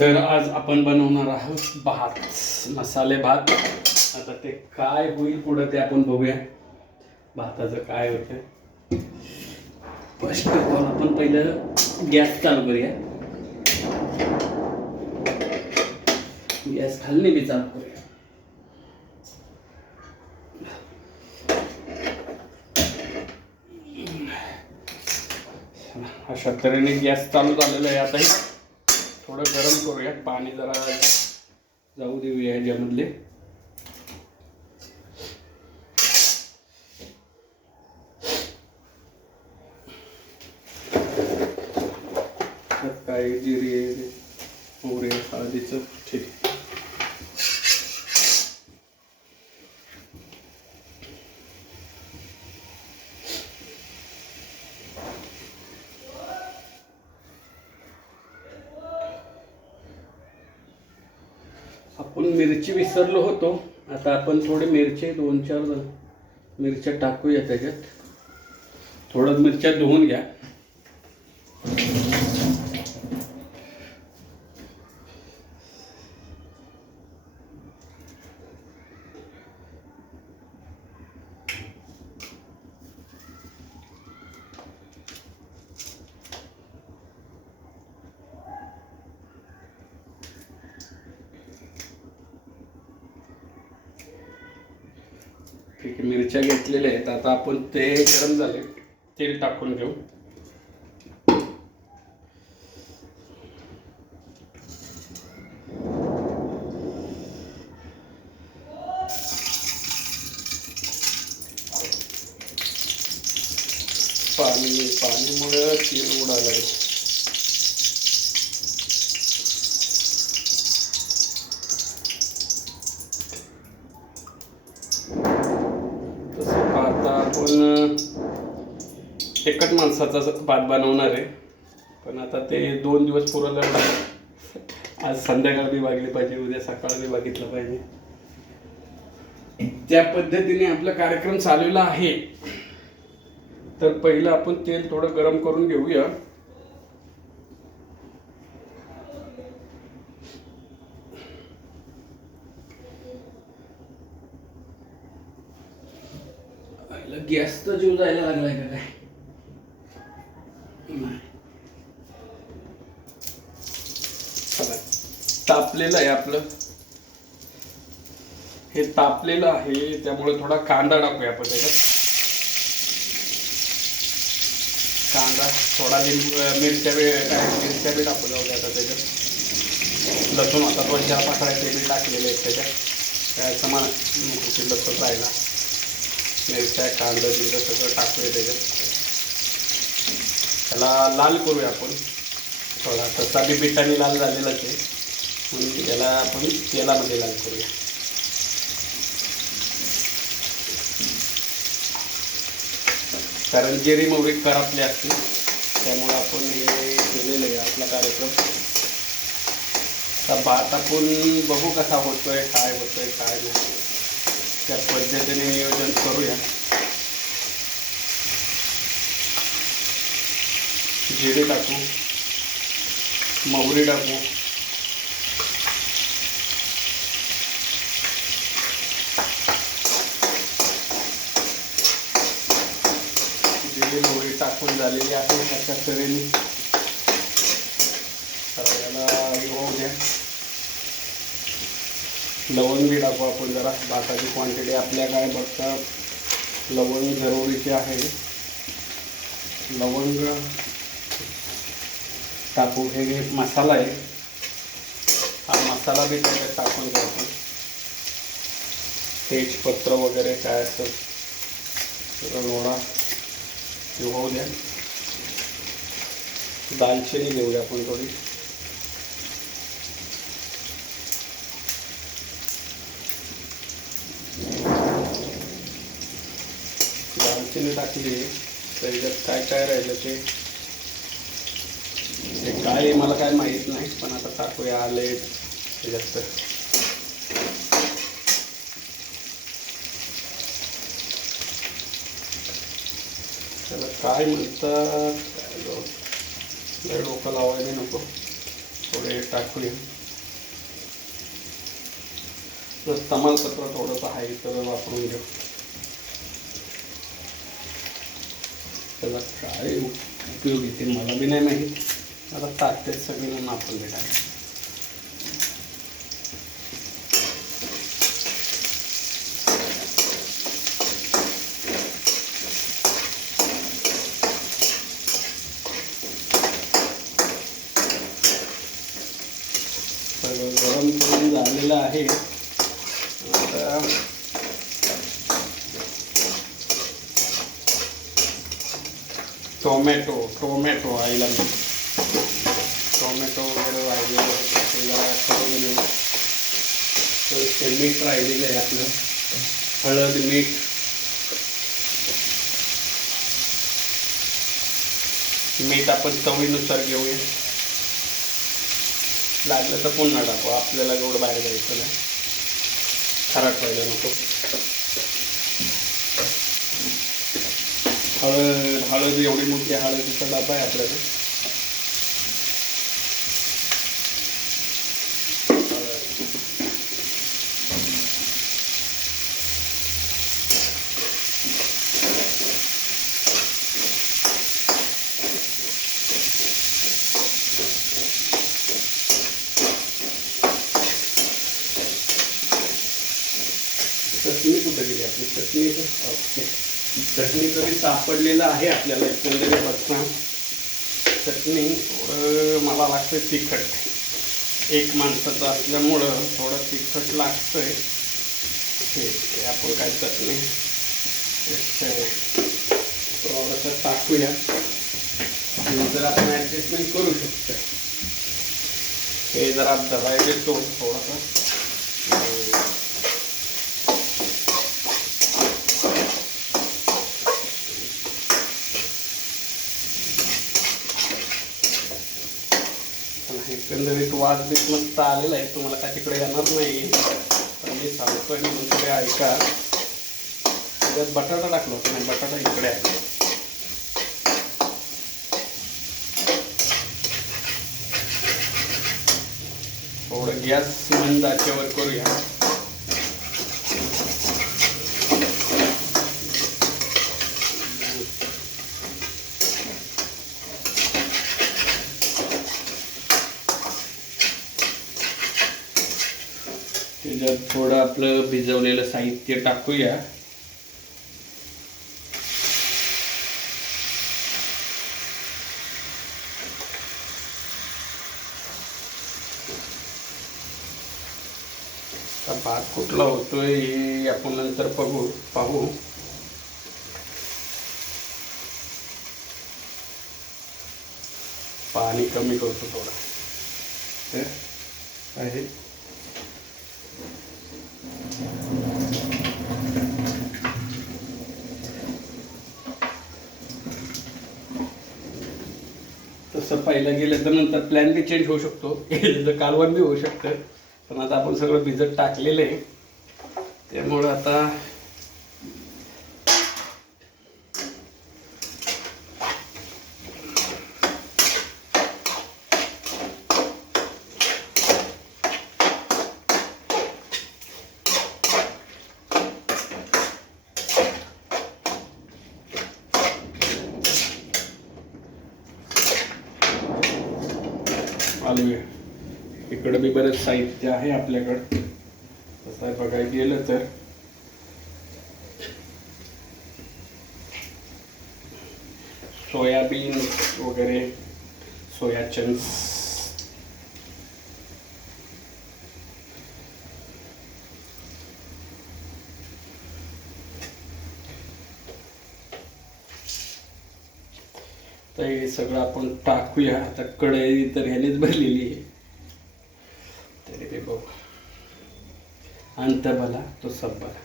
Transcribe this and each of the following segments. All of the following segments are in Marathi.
तर आज आपण बनवणार आहोत भात, मसाले भात. आता ते काय होईल पुढं ते आपण बघूया. भाताचं काय होतं फर्स्ट ऑफ ऑल आपण पहिलं गॅस चालू करूया. गॅस खाली बी चालू करूया. अशा तऱ्हेने गॅस चालू झालेला आहे. आता थोडं गरम करूया, पाणी जरा जाऊ देऊया याच्यामधले. काय जिरे मोहरी हळदीचं ठीक. आपण मिरची विसरलो होतो. आता आपण थोडे मिरची 2-4 मिरच्या टाकूया त्याच्यात. थोडं मिरच्या धुवून घ्या. ठीक आहे, मिरच्या घेतलेल्या आहेत. आता आपण ते गरम झाले, तेल टाकून घेऊ. पाणीमुळे तेल उडायला लागेल. आपण तिखट माणसाचा भात बनवणार आहे, पण आता ते 2 दिवस पुरवलं. आज संध्याकाळ बी वागली पाहिजे, उद्या सकाळ बी बघितलं पाहिजे. त्या पद्धतीने आपला कार्यक्रम चालवला आहे. तर पहिलं आपण तेल थोडं गरम करून घेऊया. गॅस तर जीव जायला लागलाय का काय? तापलेलं आहे आपलं, हे तापलेलं आहे. त्यामुळे थोडा कांदा टाकूया आपण त्याच्यात. कांदा थोडा मिरच्या बी टाकू जाऊ द्या. आता त्याच्यात लसूण आता 2-4 पाकळ्या ते बी टाकलेले आहेत त्याच्यात. काय समान लसूण राहिला. मिरच्या कांदा बिंदा सगळं टाकूया त्याच्यात. त्याला लाल करूया आपण थोडा. तसा बी बिटाने लाल झालेलाच आहे, म्हणून त्याला आपण तेलामध्ये लाल करूया. कारण जिरी मोहरी करपली असते, त्यामुळे आपण हे केलेलं आहे आपला कार्यक्रम. तर भात आपण बघू कसा होतोय, काय होतोय काय नाही, त्या पद्धतीने नियोजन करूया. जिरे टाकू, मोहरी टाकू, जिरे मोहरी टाकून झालेली आहे अशा तऱ्हेने. तर याला होऊ द्या. लवंग बी टाकू आपण जरा. भाताची क्वांटिटी आपल्या काय बघता लवंग जरुरीचे आहे. लवंग टाकू. हे मसाला आहे, हा मसाला बी त्याच्यात टाकून घ्या आपण. तेजपत्र वगैरे काय असतं सगळं लोणा होऊ द्या. दालचिनी घेऊया आपण थोडी. दालचिनी टाकली. त्याच्यात काय काय राहिलं ते काय मला काय माहीत नाही, पण आता टाकूया. आले त्याच्यात. त्याला काय म्हणतात, डोकं लावायला नको, थोडे टाकूया. तर तमालपत्र थोडंसं आहे तर वापरून घेऊ. त्याचा काय उपयोग येते मला बी नाही माहीत. आता टाकते सगळी म्हणून आपण बी टाकते. सगळं गरम करून झालेलं आहे. टोमॅटो आईला टोमॅटो वगैरे राहिलेलं ते जरा करून घेऊ. तर ते मीठ राहिलेलं आहे आपलं, हळद मीठ. मीठ आपण चवीनुसार घेऊया. लागलं तर पुन्हा टाकू, आपल्याला एवढं बाहेर जायचं नाही, खराट व्हायला नको. हळद एवढी मोठी हळदीचा डबा आहे आपल्याला. चटणी कुठं गेली आपली चटणी? ओके, चटणी तरी सापडलेलं आहे आपल्याला एकंदरीत बघता. चटणी थोडं मला लागतं तिखट, एक माणसाचं असल्यामुळं थोडं तिखट लागतंय. ठीक आहे, आपण काय चटणी थोडंसं टाकूया, जर आपण ॲडजस्टमेंट करू शकतो. हे जरा दबाय देतो थोडासा. एकंदरीत वास बीस मस्त आलेला आहे. तुम्हाला काय तिकडे येणार नाही, पण मी सांगतोय म्हणून तिकडे ऐका. त्याच्यात बटाटा टाकला होता, नाही बटाटा इकडे आहे. थोडं गॅस मंद आचेवर करूया. त्याच्यात थोडं आपलं भिजवलेलं साहित्य टाकूया. भात कुठला होतोय हे आपण नंतर पाहू. पाणी कमी करतो थोडं आहे. तसं पाहिलं गेलं तर नंतर प्लॅन बी चेंज होऊ शकतो, कालवण बी होऊ शकतं. पण आता आपण सगळं भिजत टाकलेलं आहे, त्यामुळं आता आलूया. इकडं बी बरंच साहित्य आहे आपल्याकडं. तसं बघायला गेलं तर सोयाबीन वगैरे, सोया चंक्स, तर हे सगळं आपण टाकूया. आता कढई तर ह्यानेच भरलेली आहे, तरी बी बघू अंत भला तो सब भला.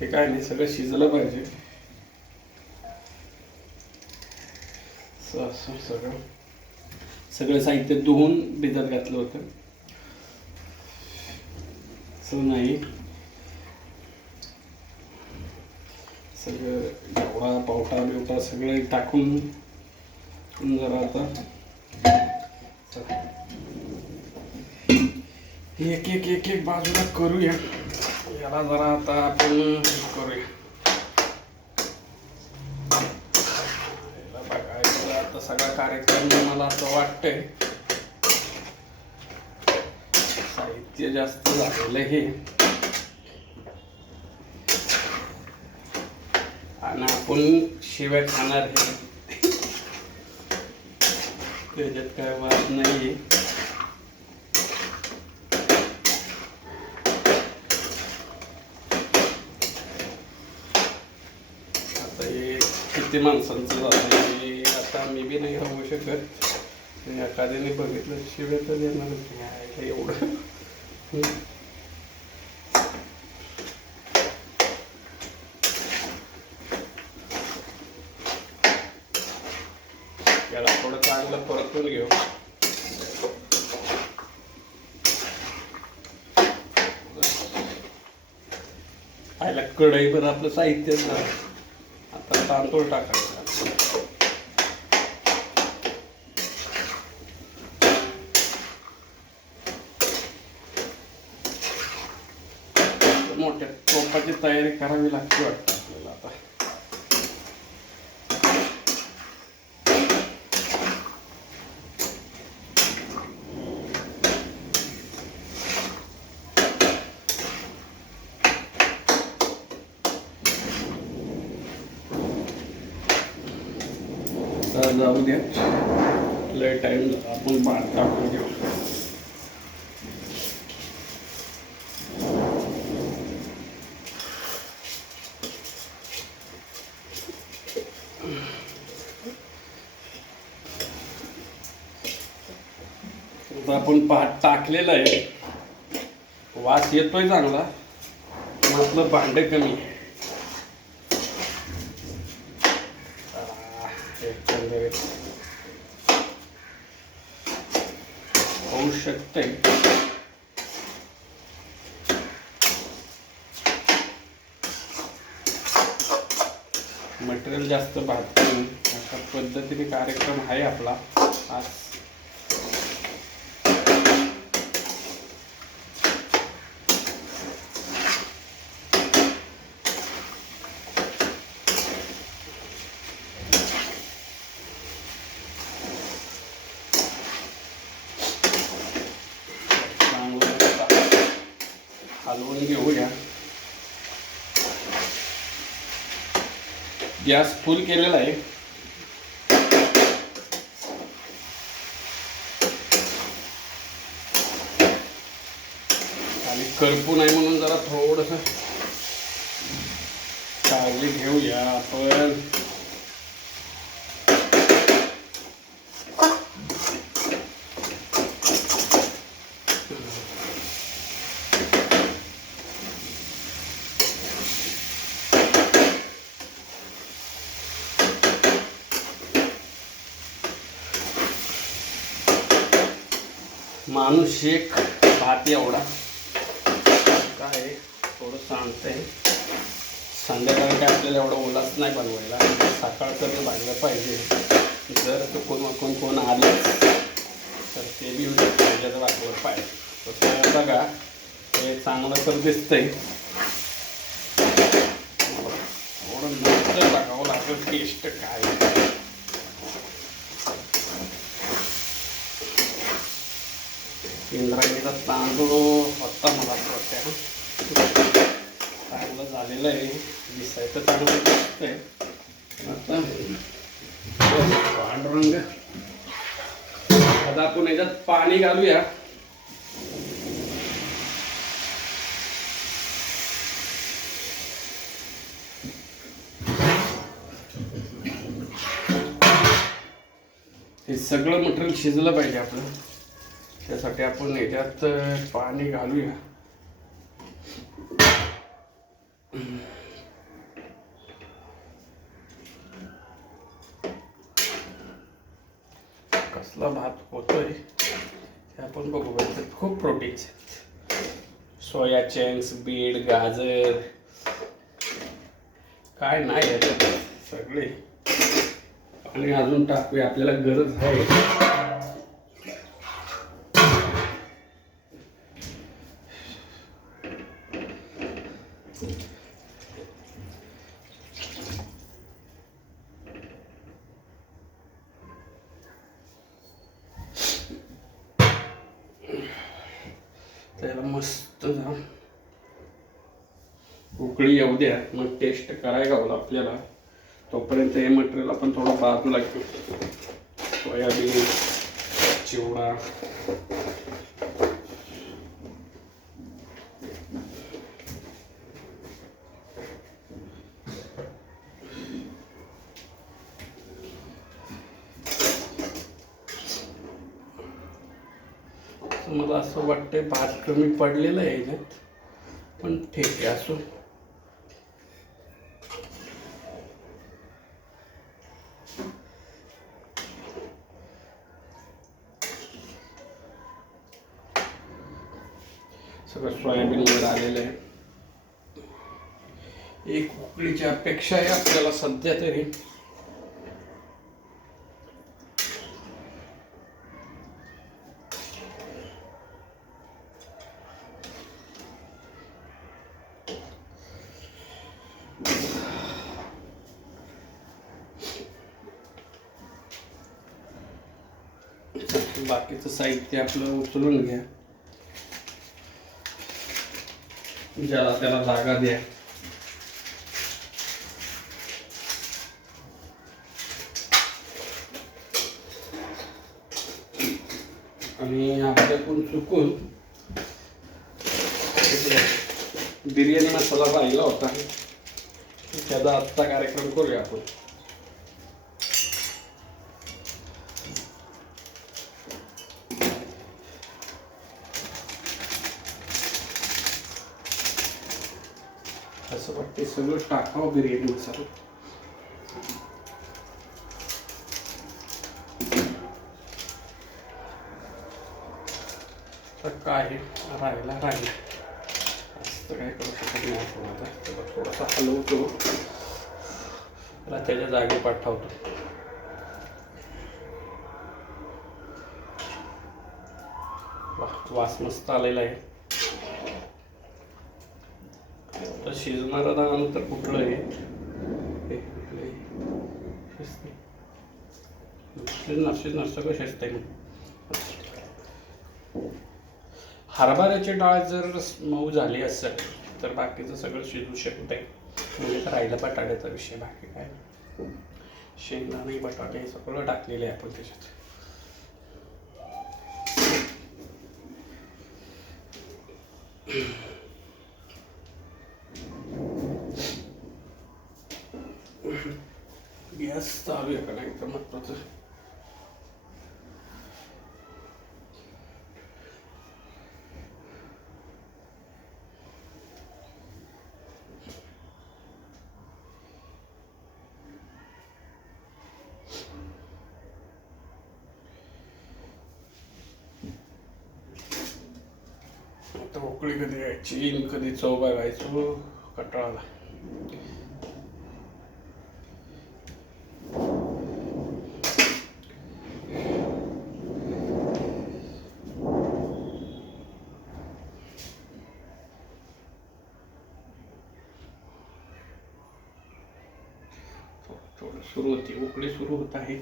हे काय नाही, सगळं शिजलं पाहिजे. सगळं साहित्य धुवून भिजत घातलं होतं. असं नाही, सगळं एवढा पावटा बिवटा सगळं टाकून जरा आता एक एक एक एक बाजूला करूया. याला जरा आता आपण करूया. बघायचं आता सगळा कार्यक्रम मला असं वाटतंय साहित्य जास्त झालेलं हे, आणि आपण शिव्या खाणार हे, त्याच्यात काय वाद नाहीये. आता हे किती माणसांचं झालं आता मी बी नाही राहू शकत. एखाद्याने बघितलं शिवाय तर देणार नाही एवढं. याला थोडं चांगलं परतून घेऊ. आयला कढईभर आपलं साहित्य झालं. आता तांदूळ टाकायचा. मोठ्या टोपाची तयारी करावी लागते वाटतं आपल्याला आता. जाऊ द्या, लय टाइम आपण भात टाकून घेऊ. आपण भात टाकलेला आहे, वास येतोय चांगला, आपलं भांड कमी आहे. होऊ शकतंय. मटेरियल जास्त भात कमी, अशा पद्धतीने कार्यक्रम आहे आपला आज. हलवून घेऊया. गॅस फुल केलेला आहे. आणि करपू नाही म्हणून जरा थोडंसं काळजी घेऊया आपण. माणूस एक भात एवढा काय थोडं सांगतंय. संध्याकाळी काय आपल्याला एवढं ओलाच नाही बनवायला, सकाळचं ते भाजलं पाहिजे. जर कोण आलं तर ते बी त्याच्यात वाटवर पाहिजे. तसं बघा हे चांगलं तर दिसतंय. थोडं नंतर बघावं लागेल टेस्ट काय. इंद्रायणीचा तांदूळ होता मला वाटतं चांगलं झालेलं आहे. दिसायचं चांगलं दिसतंय. आता पांढरंग आता आपण याच्यात पाणी घालूया. हे सगळं मटेरियल शिजलं पाहिजे आपलं, त्यासाठी आपण याच्यात पाणी घालूया. कसला भात होतोय हे आपण बघूया. खूप प्रोटीन्स आहेत. सोया चंक्स, बीट, गाजर काय नाही याच्यात सगळे आणि अजून टाकूया, आपल्याला गरज आहे. त्याला मस्त जा उकळी येऊ द्या, मग टेस्ट करायला गावलं आपल्याला. तोपर्यंत हे मटेरियल आपण थोडं बाजूला घेऊ. सोयाबीन, चिवडा, मला असं वाटतंय भात कमी पडलेलं आहे याच्यात, पण ठीक आहे असो. सगळं सोयाबीनवर आलेलं आहे. एक उकळीची अपेक्षा आहे आपल्याला सध्या तरी. बाकीचं साहित्य आपलं उचलून घ्या, ज्याला त्याला जागा द्या. आणि आपल्याकडून चुकून बिर्याणी मसाला राहिला होता, त्याचा आजचा कार्यक्रम करूया आपण. असं वाटते सगळं टाकावं बिर्याणी मसाला. तर काय राहिला असं काय करू शकत नाही आपण. आता त्याला थोडासा हलवतो, त्याला त्याच्या जागी पाठवतो. वास मस्त आलेला आहे. तर शिजणारा नंतर कुठलं आहे शिजणार सगळं शिजतंय. हरभऱ्याची डाळ जर मऊ झाली असेल तर बाकीचं सगळं शिजू शकतंय. म्हणजे तर राहिला बटाट्याचा विषय, बाकी काय. शेंगदाणे बटाटे सगळं टाकलेलं आहे आपण त्याच्यात. गॅस चालू आहे का नाही तर महत्वाचं. आता उकळी कधी यायची, कधी चव बघायचो, कंटाळा. थोडं सुरू होती, उकळी सुरू होत आहे.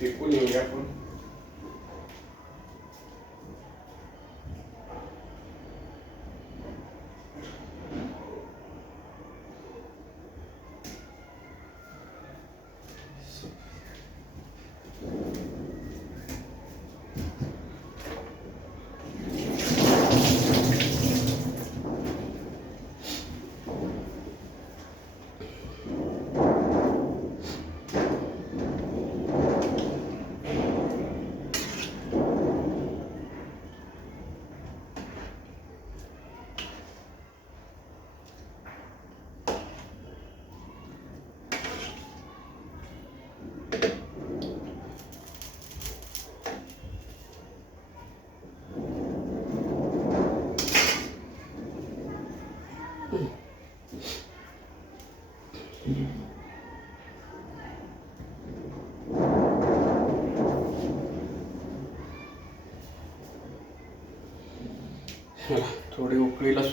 फेकून येऊया आपण.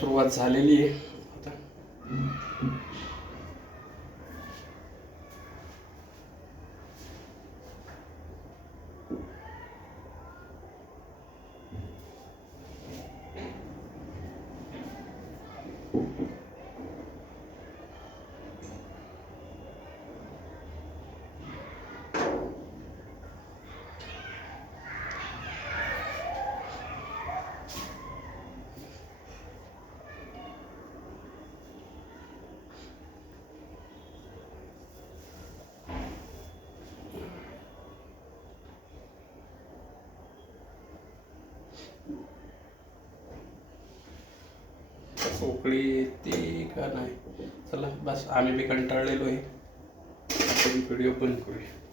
सुरुवात झालेली आहे आता. उकळी येते का नाही, चला बस आम्ही बी कंटाळलेलो आहे, व्हिडिओ बंद करूया.